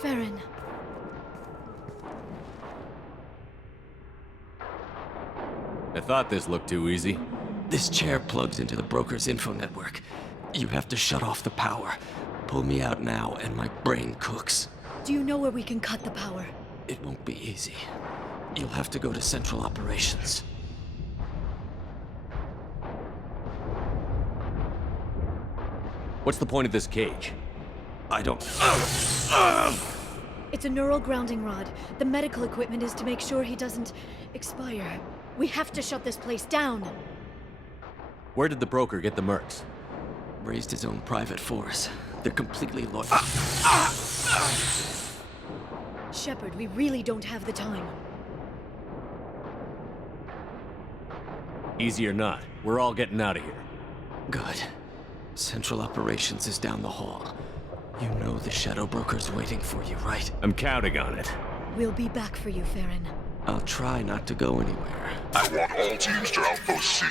Farron. I thought this looked too easy. This chair plugs into the broker's info network. You have to shut off the power. Pull me out now, and my brain cooks. Do you know where we can cut the power? It won't be easy. You'll have to go to Central Operations. What's the point of this cage? I don't... It's a neural grounding rod. The medical equipment is to make sure he doesn't expire. We have to shut this place down. Where did the broker get the mercs? Raised his own private force. They're completely loyal. Shepard, we really don't have the time. Easy or not, we're all getting out of here. Good. Central Operations is down the hall. You know the Shadow Broker's waiting for you, right? I'm counting on it. We'll be back for you, Farron. I'll try not to go anywhere. I want all teams to Outpost C.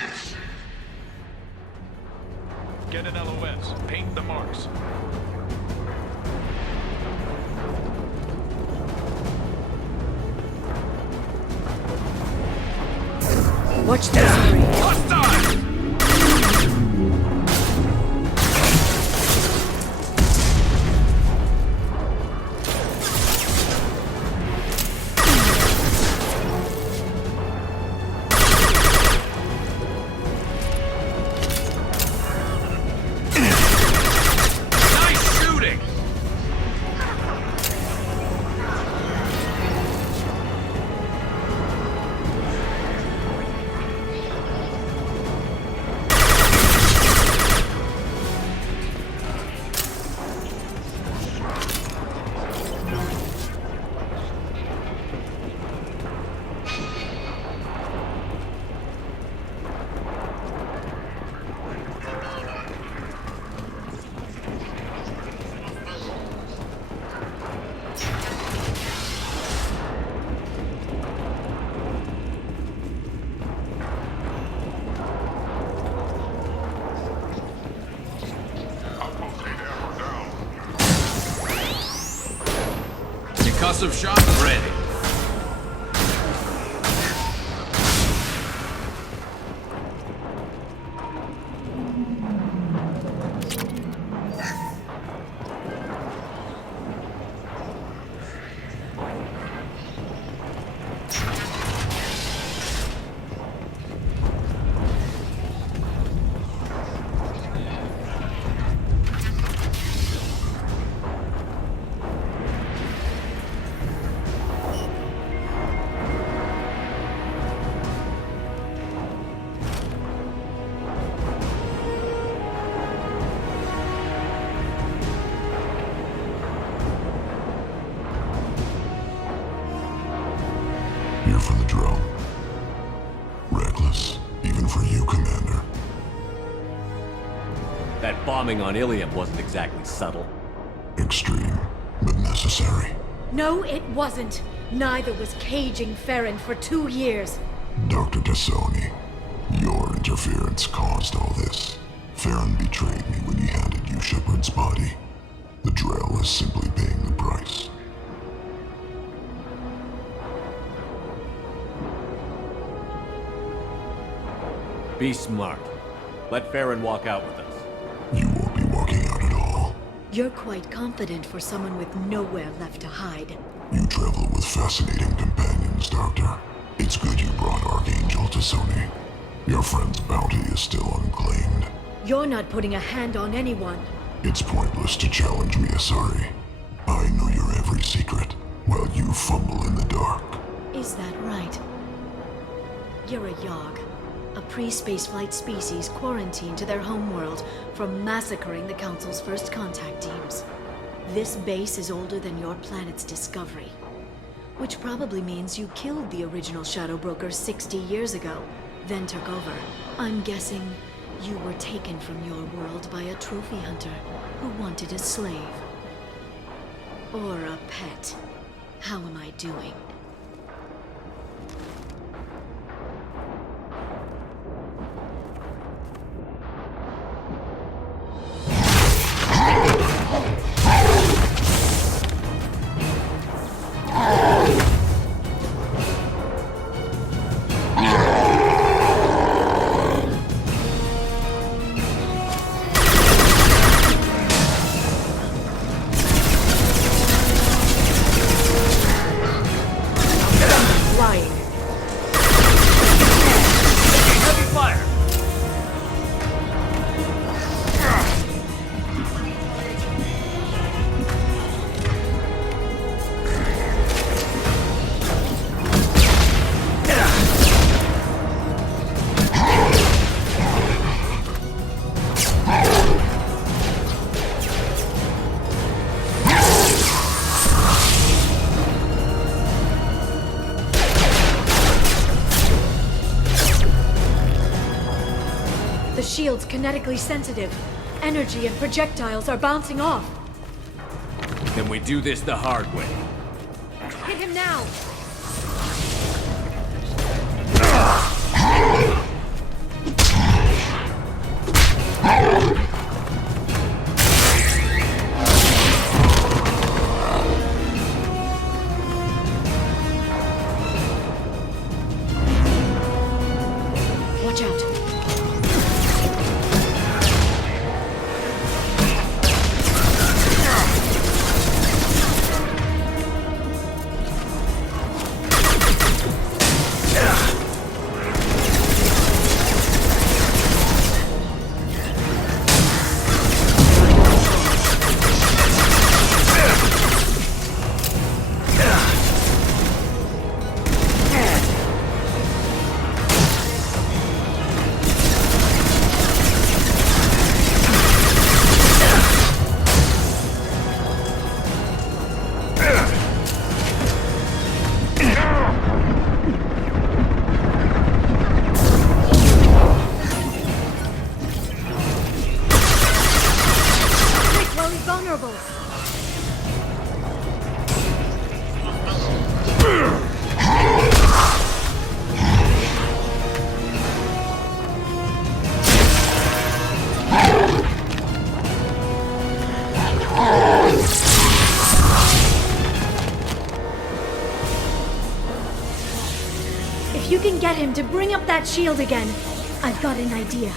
Get an LOS. Paint the marks. Watch this, Henry. Hostile! Nice shooting! Outpost 8F are down. Concussive shot ready. Here for the drill. Reckless, even for you, Commander. That bombing on Ilium wasn't exactly subtle. Extreme, but necessary. No, it wasn't. Neither was caging Farron for 2 years. Dr. Tassoni, your interference caused all this. Farron betrayed me when he handed you Shepard's body. The Drell is simply paying the price. Be smart. Let Farron walk out with us. You won't be walking out at all. You're quite confident for someone with nowhere left to hide. You travel with fascinating companions, Doctor. It's good you brought Archangel Tassoni. Your friend's bounty is still unclaimed. You're not putting a hand on anyone. It's pointless to challenge me, Asari. I know your every secret, while you fumble in the dark. Is that right? You're a Yogg, a pre-spaceflight species quarantined to their homeworld from massacring the Council's first contact teams. This base is older than your planet's discovery, which probably means you killed the original Shadow Broker 60 years ago, then took over. I'm guessing you were taken from your world by a trophy hunter who wanted a slave. Or a pet. How am I doing? shield's kinetically sensitive. Energy and projectiles are bouncing off. Then we do this the hard way. Hit him now! Watch out. Vulnerable. If you can get him to bring up that shield again, I've got an idea.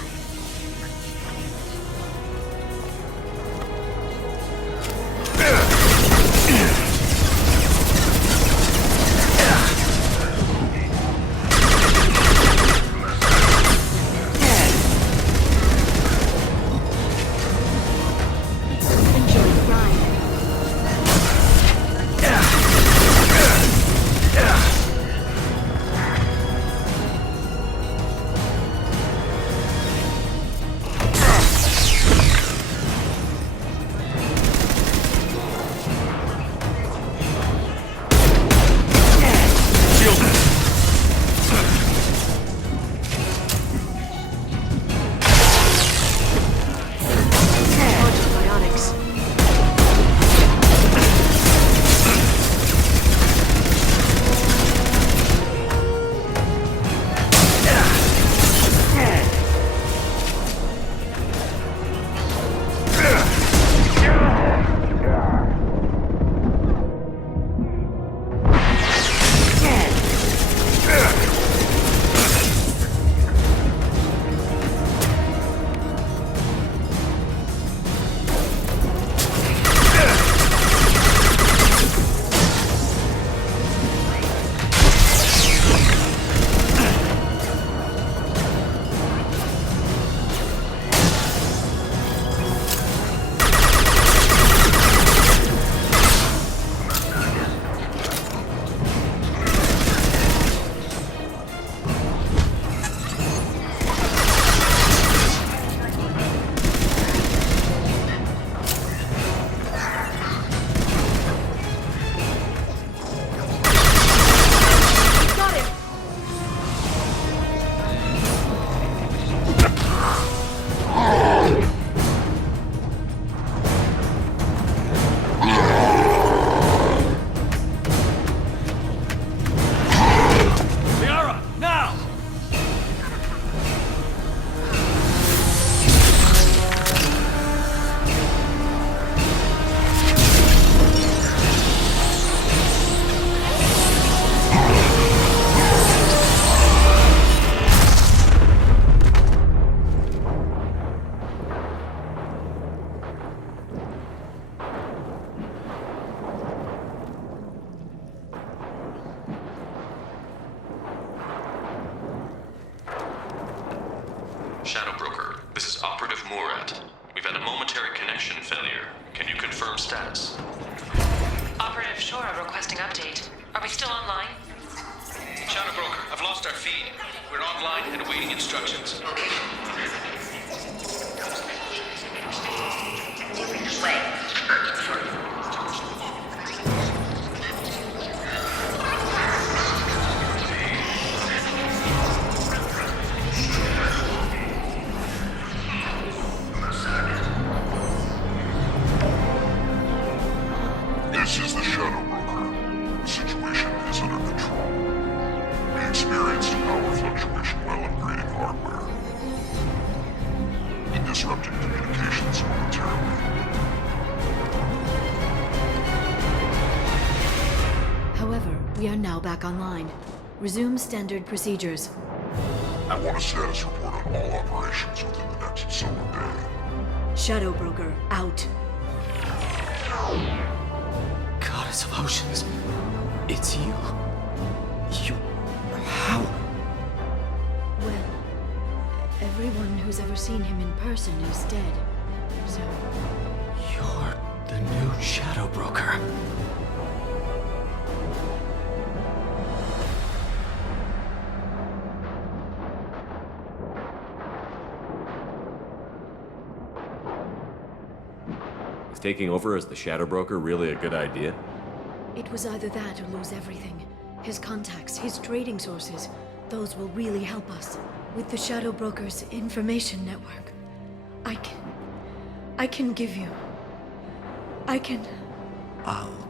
Shadow Broker, this is Operative Murat. We've had a momentary connection failure. Can you confirm status? Operative Shora requesting update. Are we still online? Shadow Broker, I've lost our feed. We're online and awaiting instructions. Shadow Broker. The situation is under control. We experienced power fluctuation while upgrading hardware. It disrupted communications momentarily. However, we are now back online. Resume standard procedures. I want a status report on all operations within the next solar day. Shadow Broker, out. Goddess of Oceans, it's you. You... how? Well, everyone who's ever seen him in person is dead. So, You're the new Shadow Broker. Is taking over as the Shadow Broker really a good idea? it was either that or lose everything. His contacts, his trading sources, those will really help us. With the Shadow Broker's information network, I can give you... I'll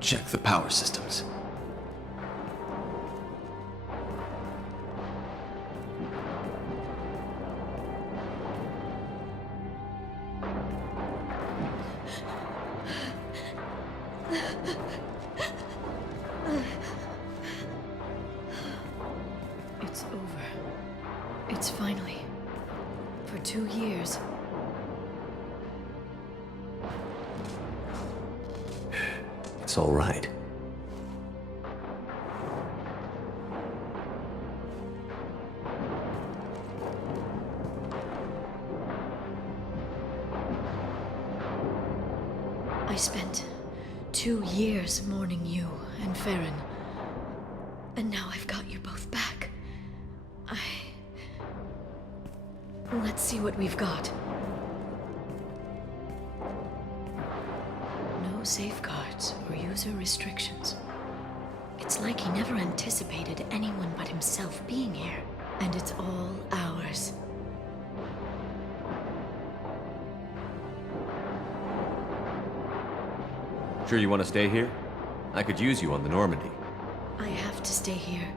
check the power systems. It's over. It's finally... For 2 years. It's all right. I spent 2 years mourning you and Farron. And now I've got you both back. Let's see what we've got. No safeguards or user restrictions. It's like he never anticipated anyone but himself being here. And it's all ours. Sure you want to stay here? I could use you on the Normandy. I have to stay here.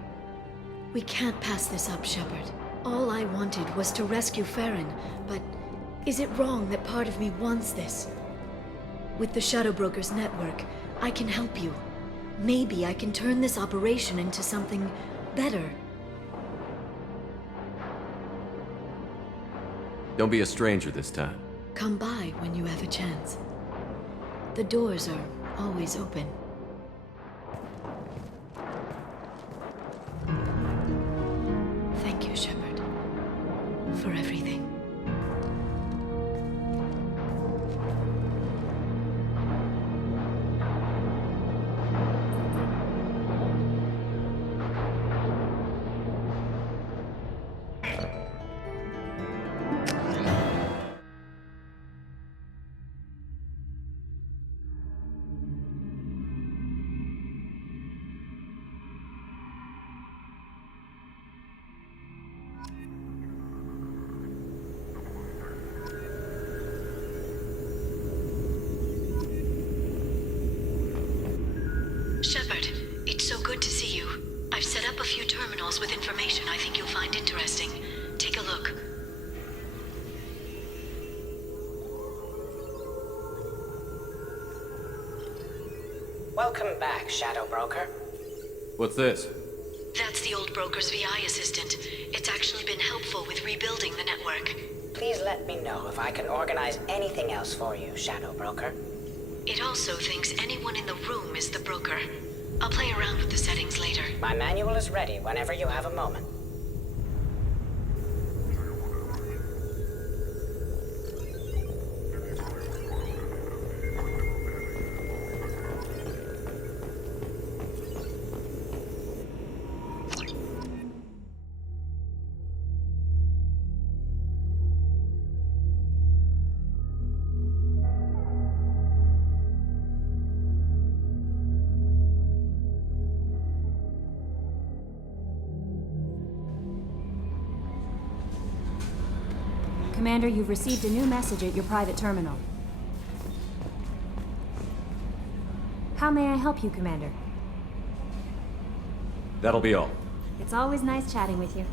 We can't pass this up, Shepard. All I wanted was to rescue Farron, but is it wrong that part of me wants this? With the Shadow Broker's network, I can help you. Maybe I can turn this operation into something better. Don't be a stranger this time. Come by when you have a chance. The doors are always open. Thank you, Shepard, for everything. Shepard, it's so good to see you. I've set up a few terminals with information I think you'll find interesting. Take a look. Welcome back, Shadow Broker. What's this? That's the old broker's VI assistant. It's actually been helpful with rebuilding the network. Please let me know if I can organize anything else for you, Shadow Broker. It also thinks anyone in the room is the broker. I'll play around with the settings later. My manual is ready whenever you have a moment. Commander, you've received a new message at your private terminal. How may I help you, Commander? That'll be all. It's always nice chatting with you.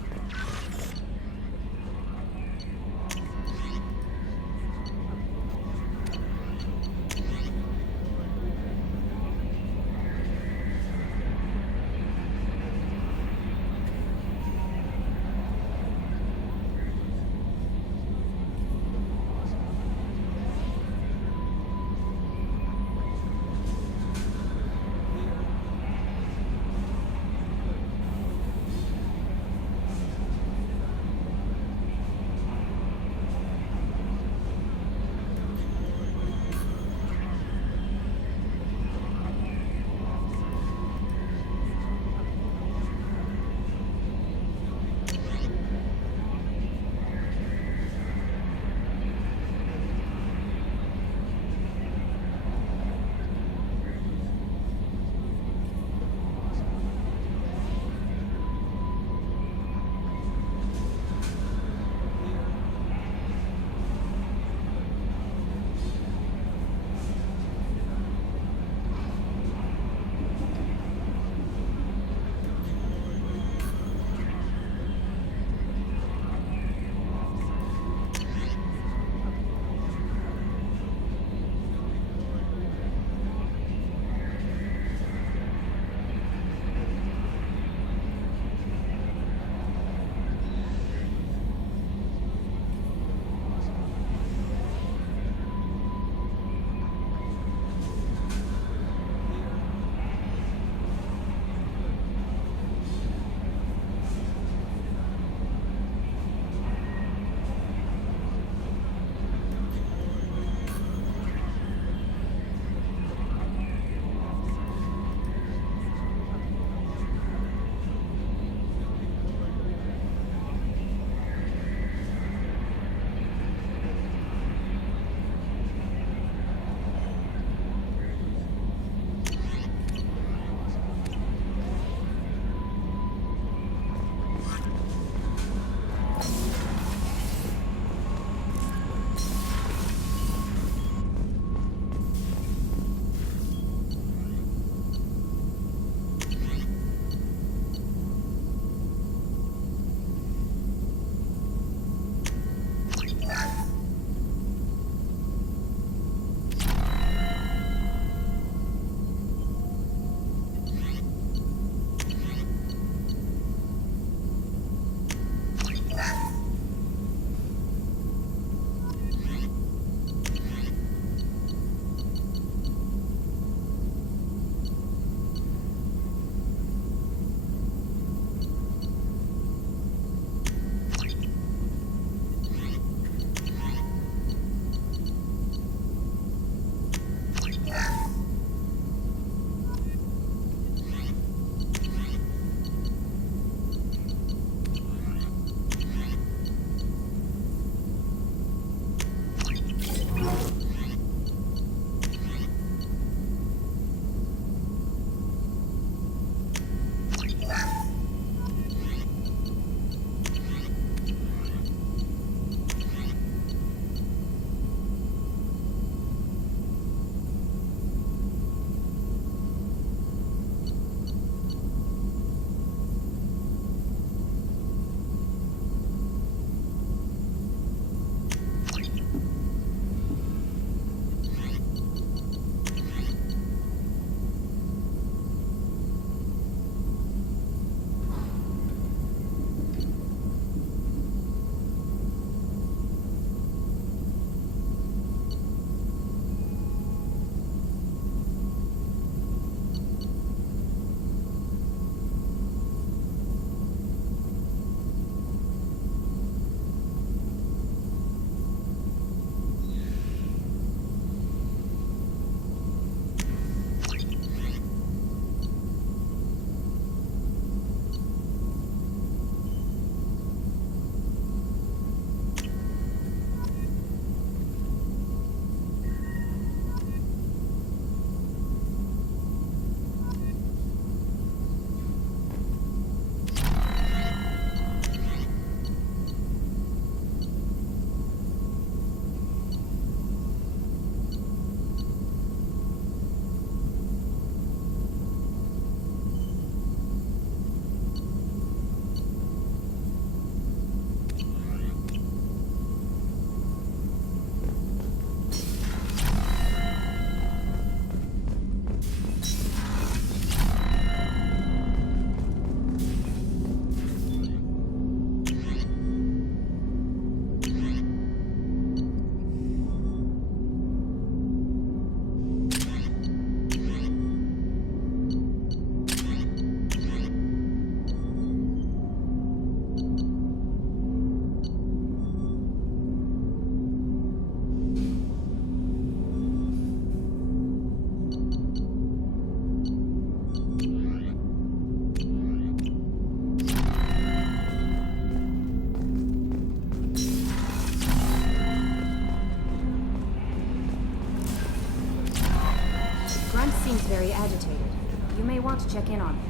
You may want to check in on him.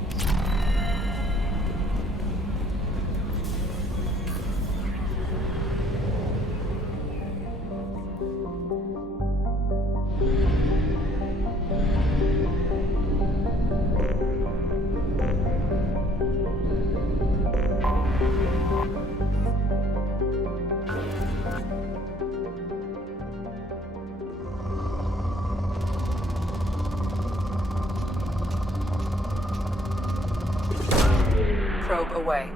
Probe away.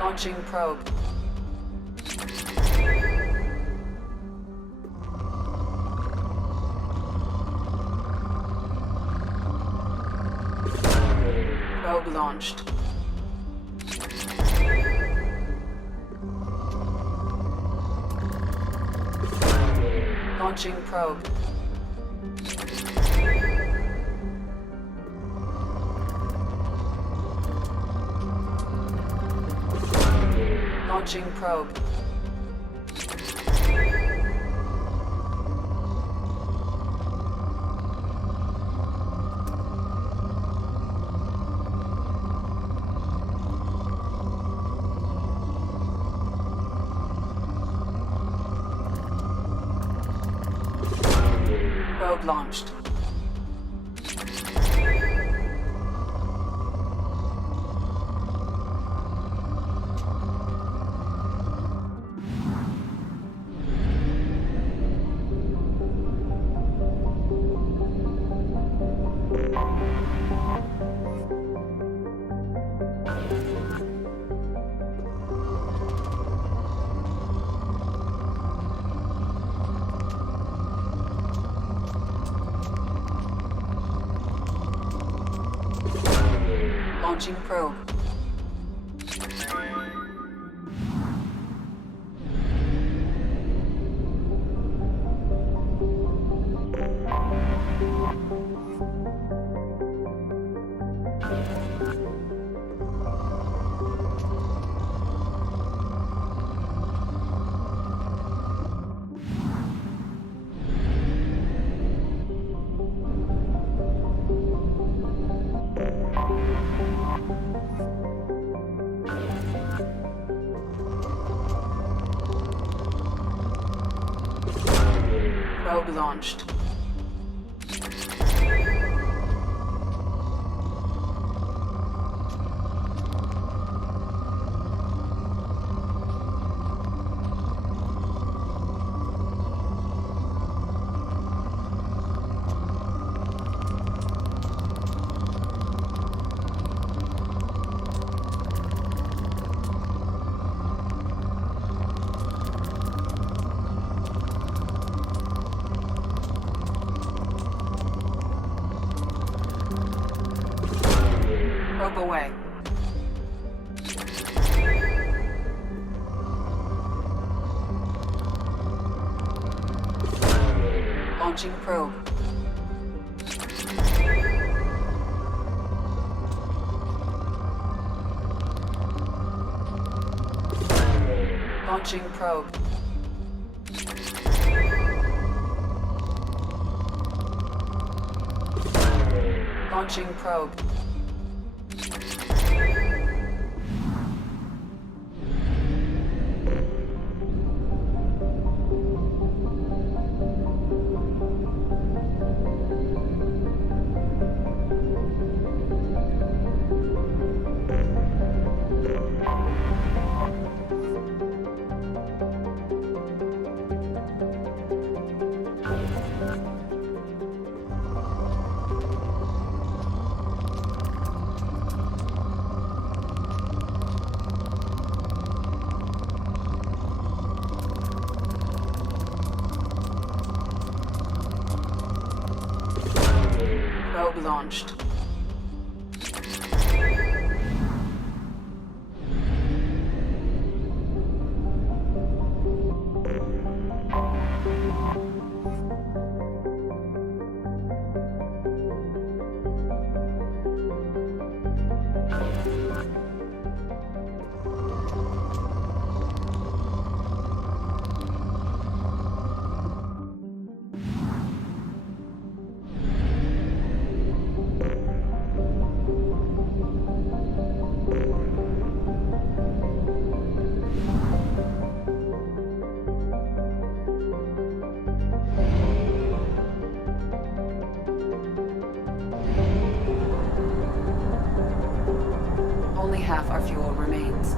Launching probe. Probe launched. Launching probe. Launching probe. Probe launched. Launching probe. Probe launched. Probe away. Launching probe. Launching probe. Launching probe. Probe launched. half our fuel remains.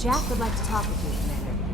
Jack would like to talk with you, Commander.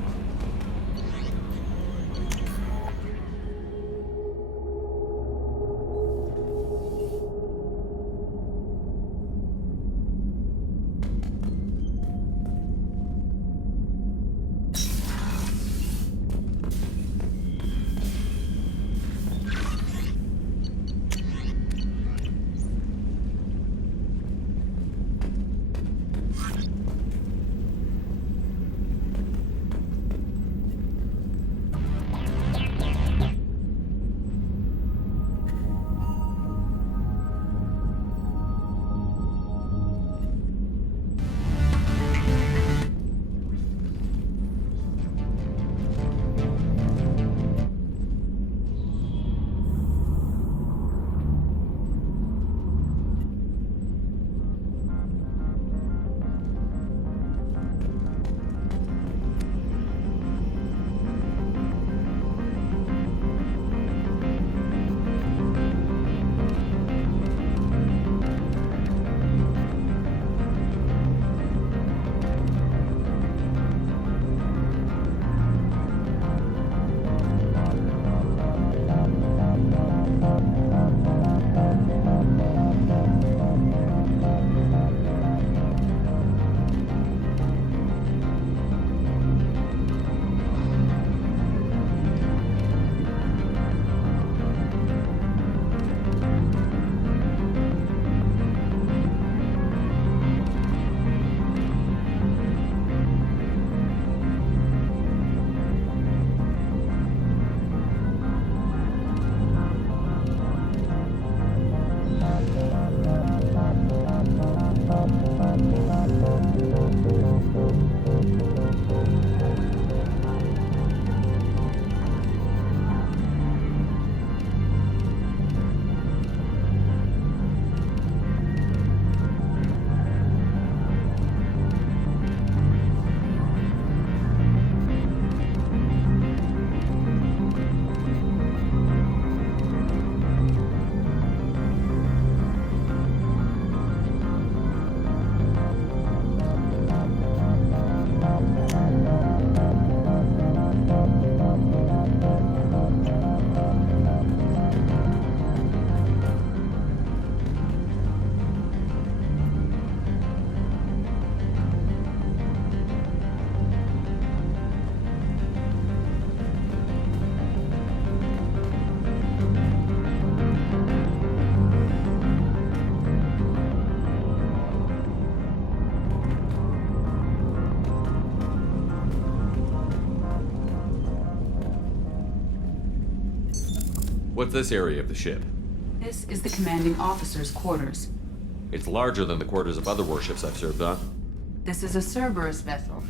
What's this area of the ship? This is the commanding officer's quarters. It's larger than the quarters of other warships I've served on. This is a Cerberus vessel.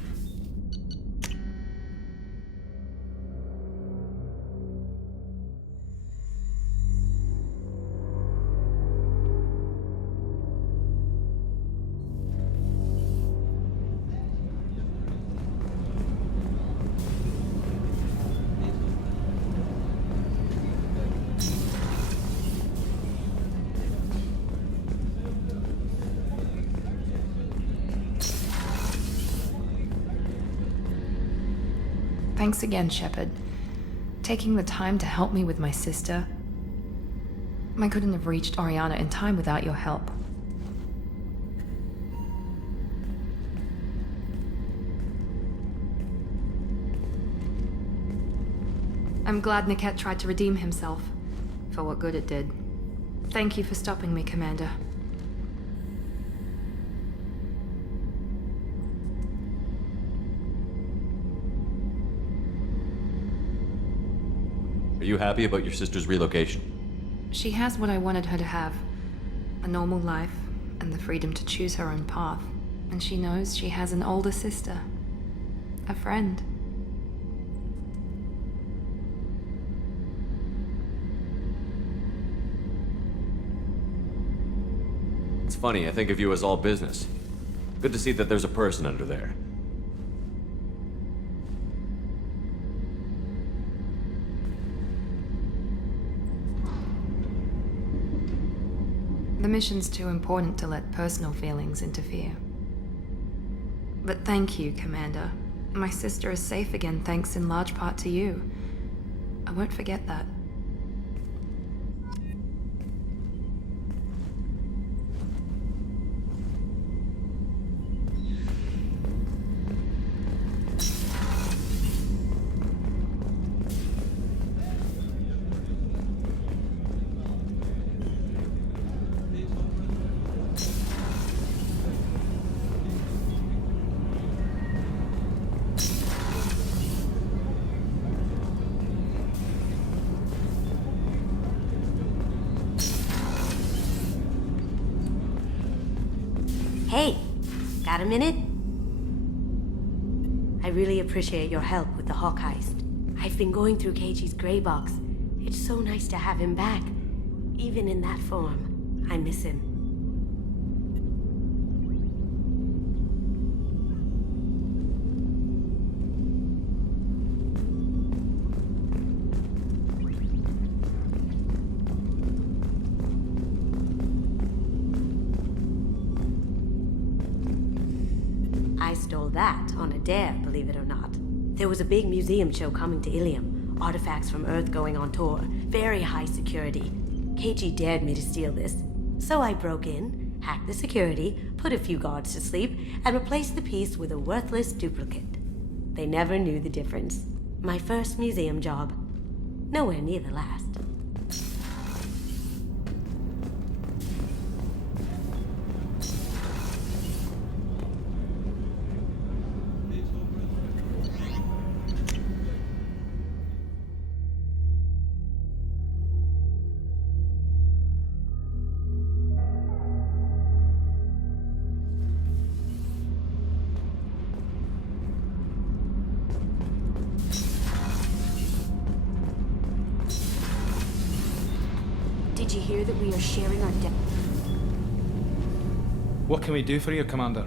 Thanks again, Shepard. Taking the time to help me with my sister. I couldn't have reached Oriana in time without your help. I'm glad Niket tried to redeem himself, for what good it did. Thank you for stopping me, Commander. Are you happy about your sister's relocation? She has what I wanted her to have. A normal life, and the freedom to choose her own path. And she knows she has an older sister. A friend. It's funny, I think of you as all business. Good to see that there's a person under there. The mission's too important to let personal feelings interfere. But thank you, Commander. My sister is safe again thanks in large part to you. I won't forget that. Hey, got a minute? I really appreciate your help with the Hawk heist. I've been going through Keiji's gray box. It's so nice to have him back. Even in that form, I miss him. I stole that on a dare, believe it or not. There was a big museum show coming to Ilium. Artifacts from Earth going on tour. Very high security. Keiji dared me to steal this. So I broke in, hacked the security, put a few guards to sleep, and replaced the piece with a worthless duplicate. They never knew the difference. My first museum job. Nowhere near the last. Did you hear that we are sharing our debt? What can we do for you, Commander?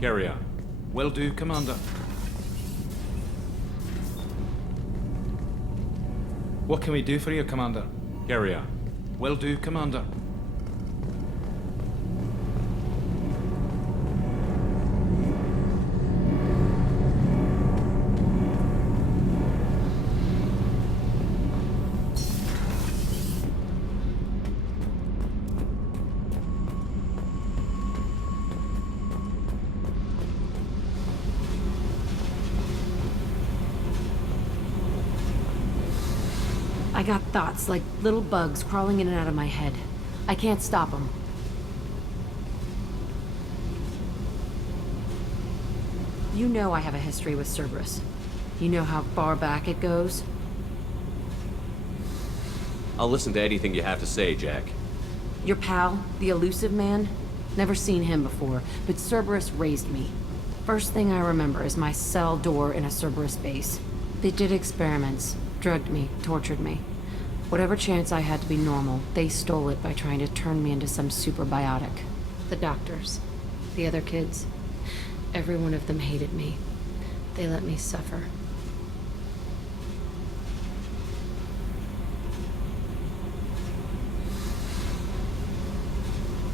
Carry on. Will do, Commander. What can we do for you, Commander? Carry on. Will do, Commander. I got thoughts like little bugs crawling in and out of my head. I can't stop them. You know I have a history with Cerberus. You know how far back it goes? I'll listen to anything you have to say, Jack. Your pal, the elusive man? Never seen him before, but Cerberus raised me. First thing I remember is my cell door in a Cerberus base. They did experiments, drugged me, tortured me. Whatever chance I had to be normal, they stole it by trying to turn me into some superbiotic. The doctors, the other kids, every one of them hated me. They let me suffer.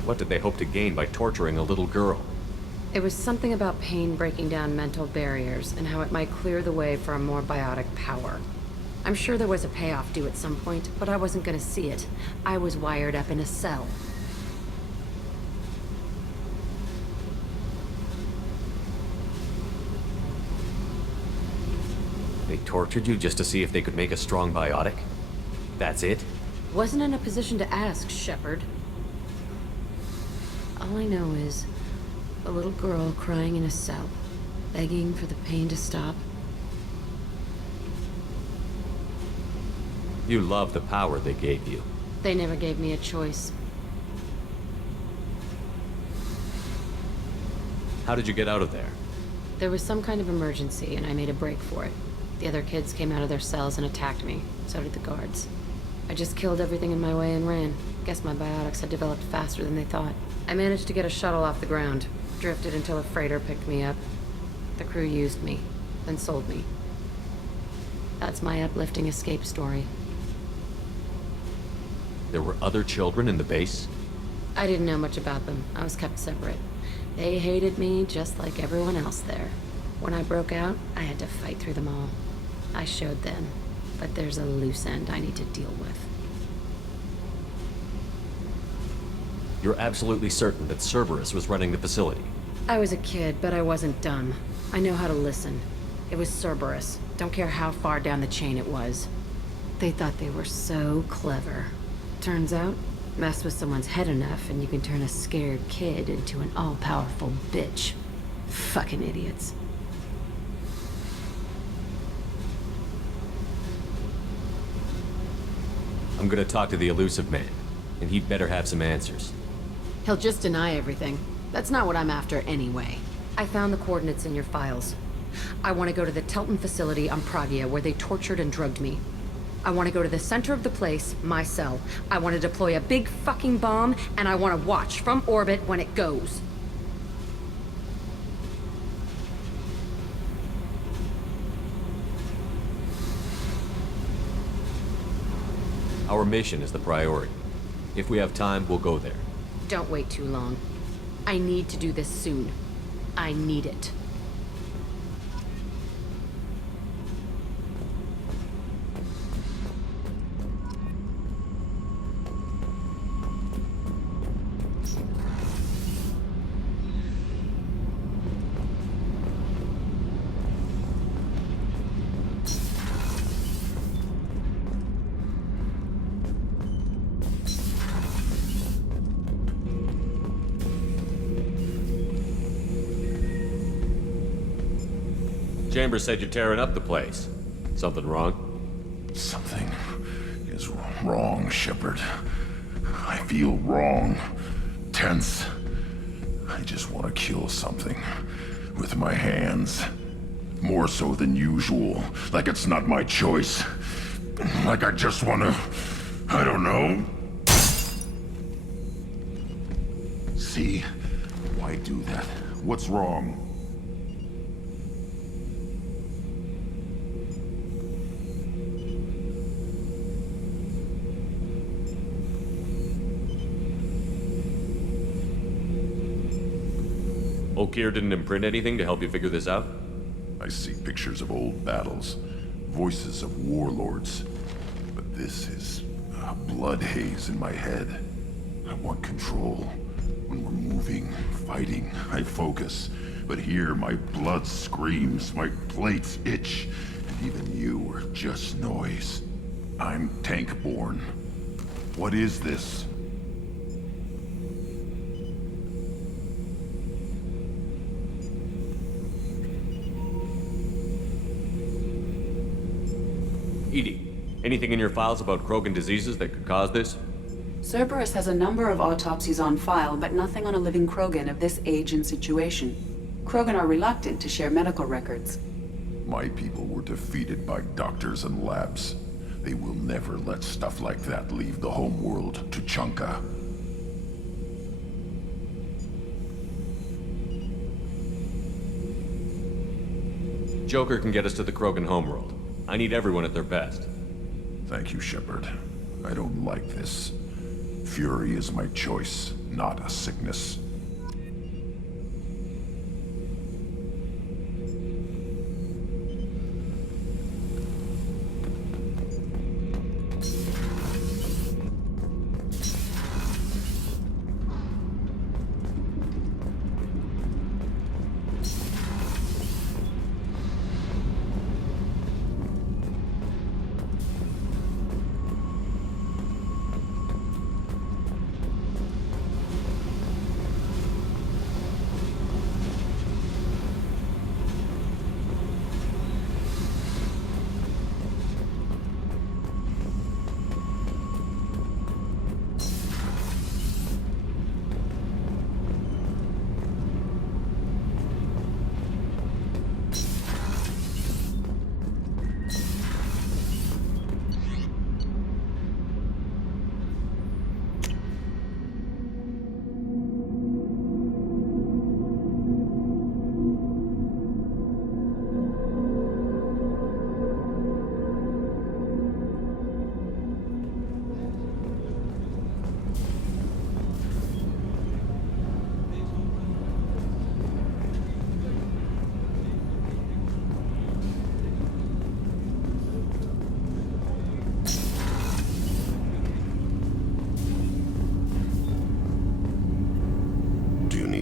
What did they hope to gain by torturing a little girl? It was something about pain breaking down mental barriers and how it might clear the way for a more biotic power. I'm sure there was a payoff due at some point, but I wasn't gonna see it. I was wired up in a cell. They tortured you just to see if they could make a strong biotic? That's it? Wasn't in a position to ask, Shepard. All I know is a little girl crying in a cell, begging for the pain to stop. You love the power they gave you. They never gave me a choice. How did you get out of there? There was some kind of emergency, and I made a break for it. The other kids came out of their cells and attacked me. So did the guards. I just killed everything in my way and ran. Guess my biotics had developed faster than they thought. I managed to get a shuttle off the ground. Drifted until a freighter picked me up. The crew used me, then sold me. That's my uplifting escape story. There were other children in the base? I didn't know much about them. I was kept separate. They hated me just like everyone else there. When I broke out, I had to fight through them all. I showed them, but there's a loose end I need to deal with. You're absolutely certain that Cerberus was running the facility? I was a kid, but I wasn't dumb. I know how to listen. It was Cerberus. Don't care how far down the chain it was. They thought they were so clever. Turns out, mess with someone's head enough and you can turn a scared kid into an all-powerful bitch. Fucking idiots. I'm gonna talk to the elusive man, and he'd better have some answers. He'll just deny everything. That's not what I'm after anyway. I found the coordinates in your files. I want to go to the Telton facility on Pragia where they tortured and drugged me. I want to go to the center of the place, my cell. I want to deploy a big fucking bomb, and I want to watch from orbit when it goes. Our mission is the priority. If we have time, we'll go there. Don't wait too long. I need to do this soon. I need it. Chambers said you're tearing up the place. Something wrong? Something is wrong, Shepard. I feel wrong. Tense. I just want to kill something. With my hands. More so than usual. Like it's not my choice. Like I just want to... I don't know. See? Why do that? What's wrong? Okeer didn't imprint anything to help you figure this out? I see pictures of old battles, voices of warlords. But this is a blood haze in my head. I want control. When we're moving, fighting, I focus. But here my blood screams, my plates itch, and even you are just noise. I'm tank-born. What is this? EDI, anything in your files about Krogan diseases that could cause this? Cerberus has a number of autopsies on file, but nothing on a living Krogan of this age and situation. Krogan are reluctant to share medical records. My people were defeated by doctors and labs. They will never let stuff like that leave the homeworld to Chunka. Joker can get us to the Krogan homeworld. I need everyone at their best. Thank you, Shepard. I don't like this. Fury is my choice, not a sickness.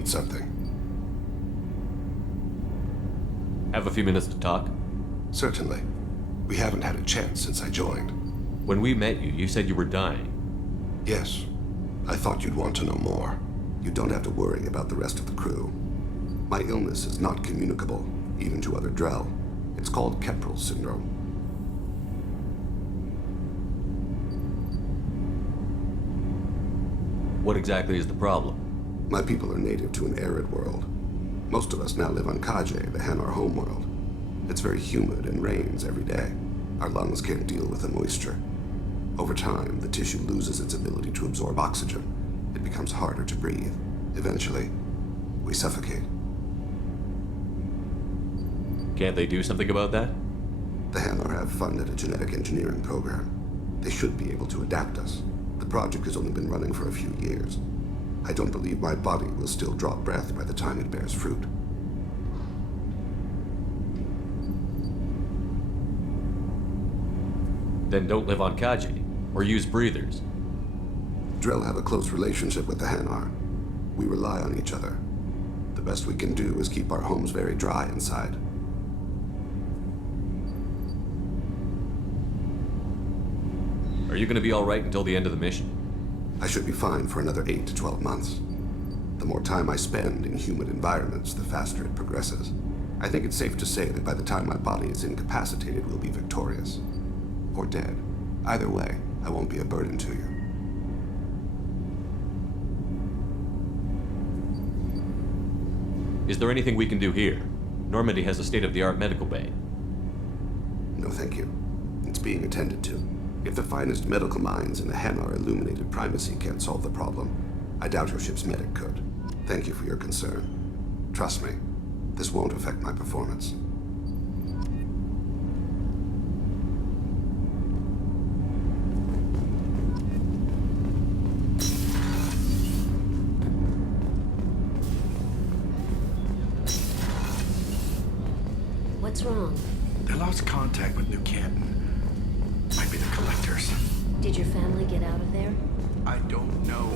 Something. Have a few minutes to talk? Certainly. We haven't had a chance since I joined. When we met you, you said you were dying. Yes. I thought you'd want to know more. You don't have to worry about the rest of the crew. My illness is not communicable, even to other Drell. It's called Keprel syndrome. What exactly is the problem? My people are native to an arid world. Most of us now live on Kaje, the Hanar homeworld. It's very humid and rains every day. Our lungs can't deal with the moisture. Over time, the tissue loses its ability to absorb oxygen. It becomes harder to breathe. Eventually, we suffocate. Can't they do something about that? The Hanar have funded a genetic engineering program. They should be able to adapt us. The project has only been running for a few years. I don't believe my body will still draw breath by the time it bears fruit. Then don't live on Kaji, or use breathers. Drell have a close relationship with the Hanar. We rely on each other. The best we can do is keep our homes very dry inside. Are you gonna be alright until the end of the mission? I should be fine for another 8 to 12 months. The more time I spend in humid environments, the faster it progresses. I think it's safe to say that by the time my body is incapacitated, we'll be victorious. Or dead. Either way, I won't be a burden to you. Is there anything we can do here? Normandy has a state-of-the-art medical bay. No, thank you. It's being attended to. If the finest medical minds in the Hanar illuminated primacy can't solve the problem, I doubt your ship's medic could. Thank you for your concern. Trust me, this won't affect my performance. What's wrong? They lost contact with New Canton. Might be the Collectors. Did your family get out of there? I don't know.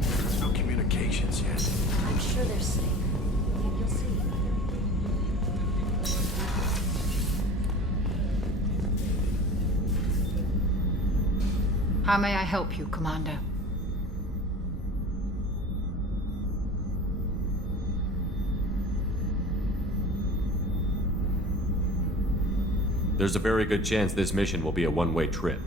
There's no communications yet. I'm sure they're safe. You'll see. How may I help you, Commander? there's a very good chance this mission will be a one-way trip.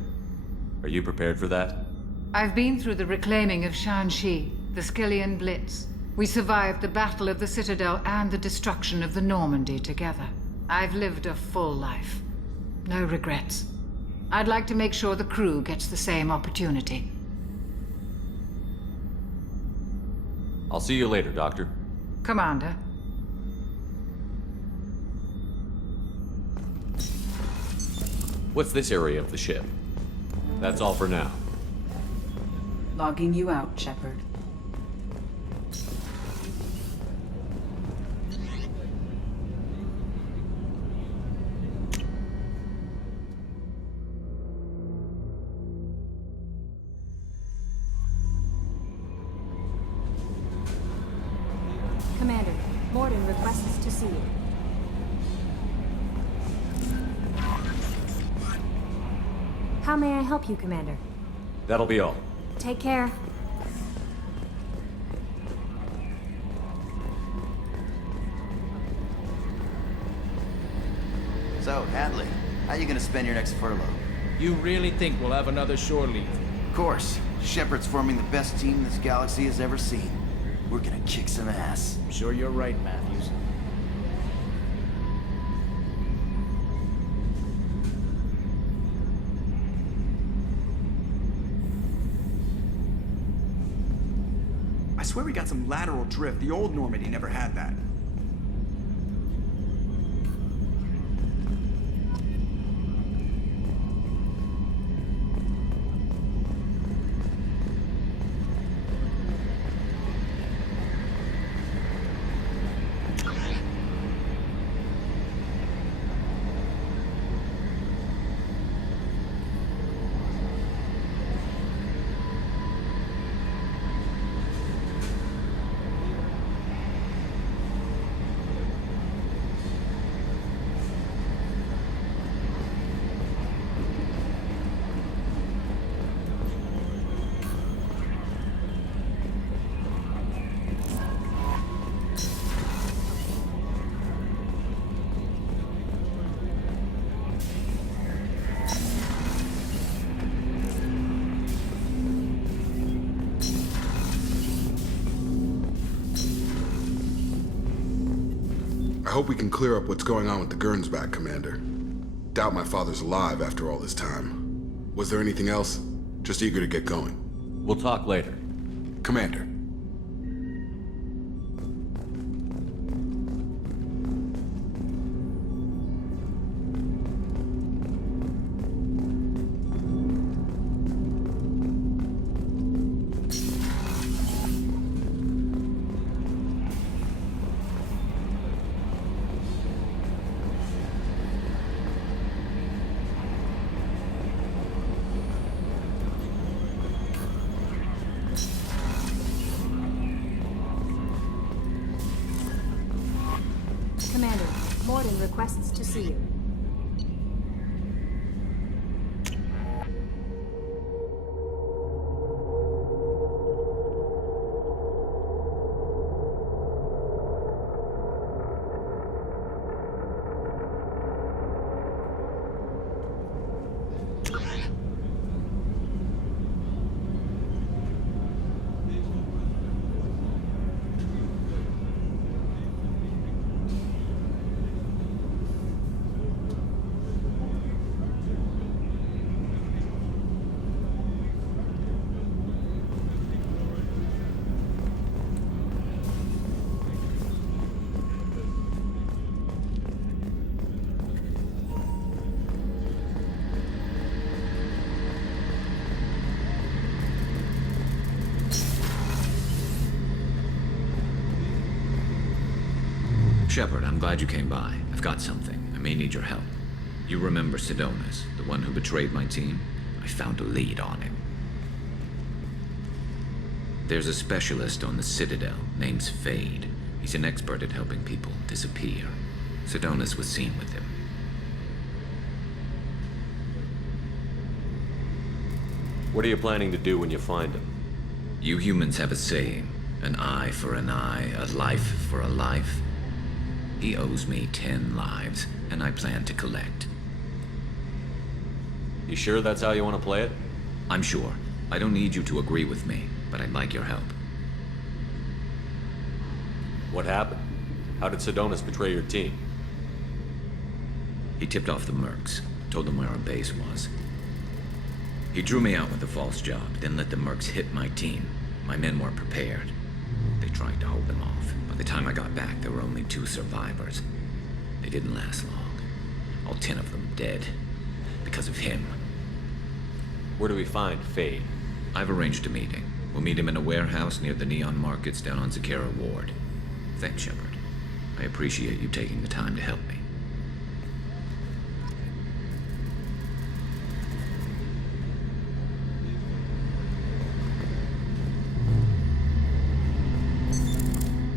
Are you prepared for that? I've been through the reclaiming of Shanxi, the Skillian Blitz. We survived the Battle of the Citadel and the destruction of the Normandy together. I've lived a full life. No regrets. I'd like to make sure the crew gets the same opportunity. I'll see you later, Doctor. Commander. What's this area of the ship? That's all for now. Logging you out, Shepard. Commander, Mordin requests to see you. How may I help you, Commander? That'll be all. Take care. So, Hadley, how you gonna spend your next furlough? You really think we'll have another shore leave? Of course. Shepard's forming the best team this galaxy has ever seen. We're gonna kick some ass. I'm sure you're right, Matthews. I swear we got some lateral drift. The old Normandy never had that. I hope we can clear up what's going on with the Gernsback, Commander. Doubt my father's alive after all this time. Was there anything else? Just eager to get going. We'll talk later. Commander. Commander, Mordin requests to see you. Shepard, I'm glad you came by. I've got something. I may need your help. You remember Sidonus, the one who betrayed my team? I found a lead on him. There's a specialist on the Citadel, name's Fade. He's an expert at helping people disappear. Sidonus was seen with him. What are you planning to do when you find him? You humans have a saying, an eye for an eye, a life for a life. He owes me 10 lives, and I plan to collect. You sure that's how you want to play it? I'm sure. I don't need you to agree with me, but I'd like your help. What happened? How did Sidonis betray your team? He tipped off the mercs, told them where our base was. He drew me out with a false job, then let the mercs hit my team. My men weren't prepared. They tried to hold them off. By the time I got back, there were only 2 survivors. They didn't last long. All 10 of them dead. Because of him. Where do we find Fade? I've arranged a meeting. We'll meet him in a warehouse near the Neon Markets down on Zakera Ward. Thanks, Shepard. I appreciate you taking the time to help me.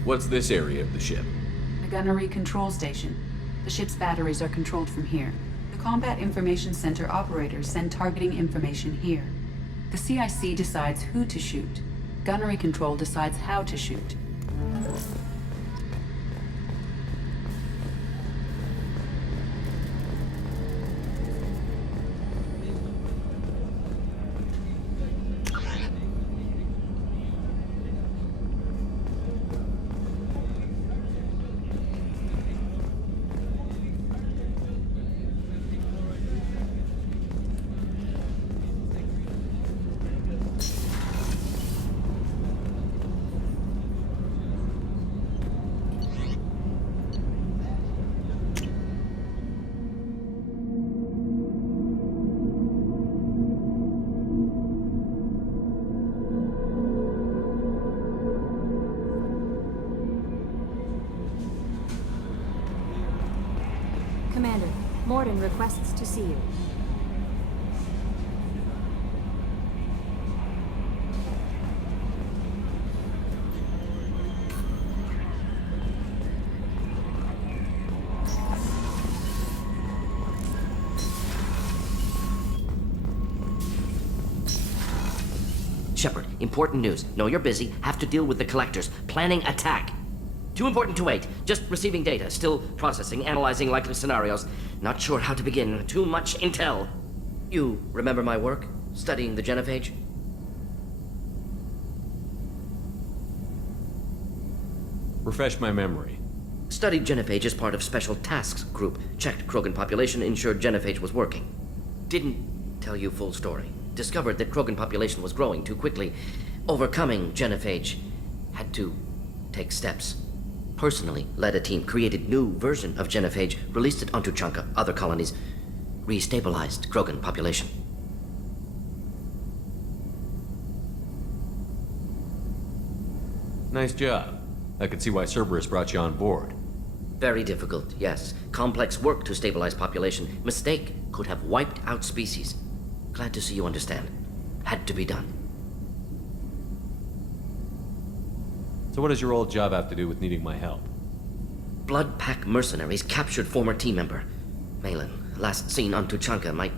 What's this area of the ship? The gunnery control station. The ship's batteries are controlled from here. The Combat Information Center operators send targeting information here. The CIC decides who to shoot. Gunnery control decides how to shoot. Commander, Morden requests to see you. Shepard, important news. Know you're busy. Have to deal with the collectors. Planning attack. Too important to wait. Just receiving data. Still processing, analyzing likely scenarios. Not sure how to begin. Too much intel. You remember my work? Studying the Genophage? Refresh my memory. Studied Genophage as part of Special Tasks Group. Checked Krogan population, ensured Genophage was working. Didn't tell you full story. Discovered that Krogan population was growing too quickly. Overcoming Genophage. Had to take steps. Personally led a team, created new version of Genophage, released it onto Tuchanka, other colonies, restabilized Krogan population. Nice job. I can see why Cerberus brought you on board. Very difficult, yes. Complex work to stabilize population. Mistake could have wiped out species. Glad to see you understand. Had to be done. So what does your old job have to do with needing my help? Blood Pack mercenaries captured former team member. Malin, last seen on Tuchanka, might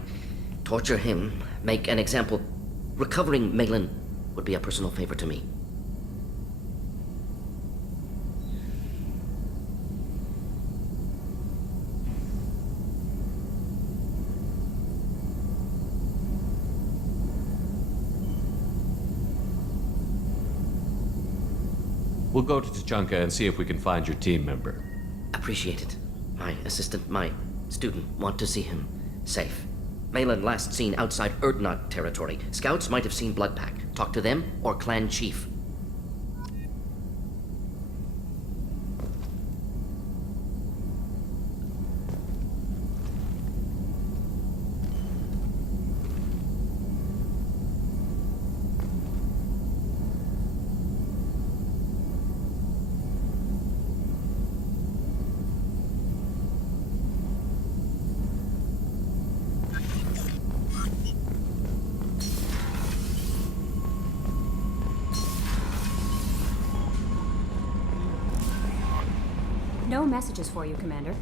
torture him, make an example. Recovering Malin would be a personal favor to me. We'll go to Tuchanka and see if we can find your team member. Appreciate it. My assistant, my student, want to see him safe. Malin last seen outside Erdnot territory. Scouts might have seen Blood Pack. Talk to them or clan chief. No messages for you, Commander.